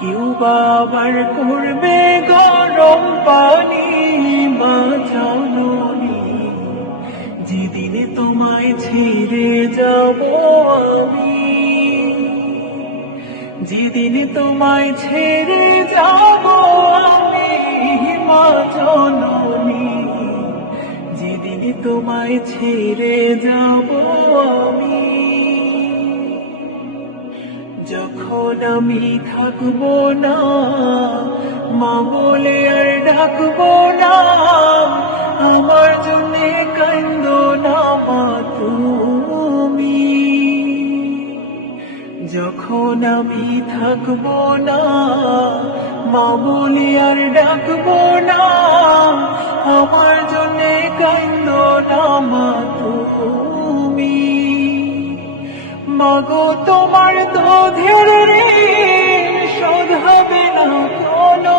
কেউ বাবার করবে গরম পানি, মা জননী যেদিনে তোমায় ছেড়ে যাব আমি, যেদিন তোমায় ছেড়ে যাব আমি, মা জননী যেদিন তোমায় ছেড়ে যাব আমি যখন আমি থাকব না মা বলে আর ডাকবো না, আমার জন্য কান্দ না মা তুমি। যখন আমি থাকব না মা বলে আর ডাকবো না মাগো, তোমার দুধের ঋণ শোধ হবে না কোনো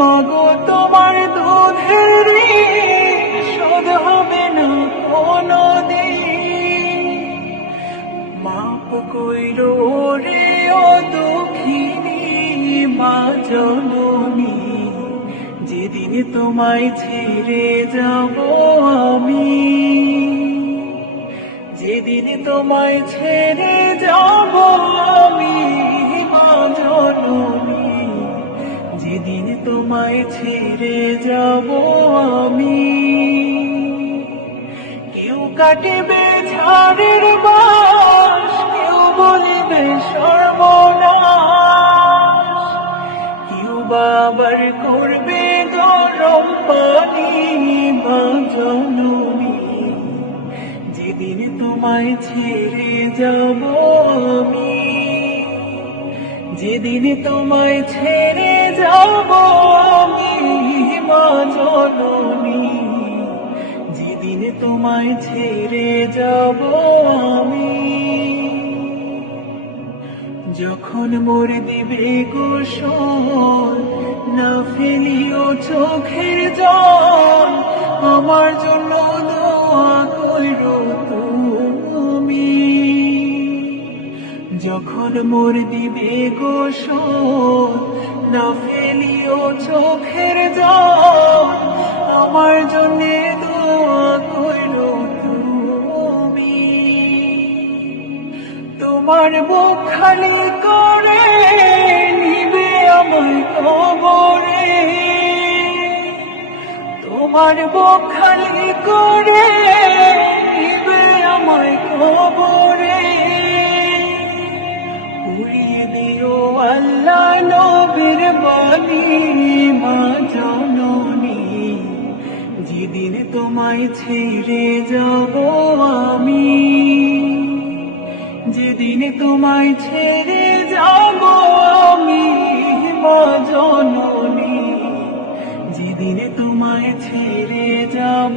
মাগো, তোমার দুধের ঋণ শোধ হবে না কোনো মাপ কইল রে ও দুঃখিনী, মা জননী, যেদিন তোমায় ছেড়ে যাব আমি। যেদিন তোমায় ছেড়ে যাব আমি যেদিন তোমায় ছেড়ে যাব আমি। কেউ কাটিবে ঝড়ের বাস তোমায় ছেড়ে যাব আমি। যেদিন তোমায় ছেড়ে যাব আমি, মা জননী। যেদিন তোমায় ছেড়ে যাব আমি। যখন মোর দিবে গোসল না ফেলিও চোখের জল, আমার জন্য দোয়া কইরো তুমি। যখন মোর দিবে গোসল না ফেলিও চোখের আমার জন্য দোয়া কইরো তুমি। তোমার বুক খালি করে নিবে আমার কবরে। তোমার বুক খালি করে নিবে আমার কবরে। উড়িয়ে দিও আল্লাহ নবীর বলি, মা জননী, যেদিন তোমায় ছেড়ে যাব আমি, যেদিন তোমায় ছেড়ে যাব আমি, মা জননী, যেদিন তোমায় ছেড়ে যাব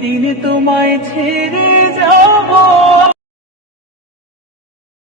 দিন তোমায় ছেড়ে যাব।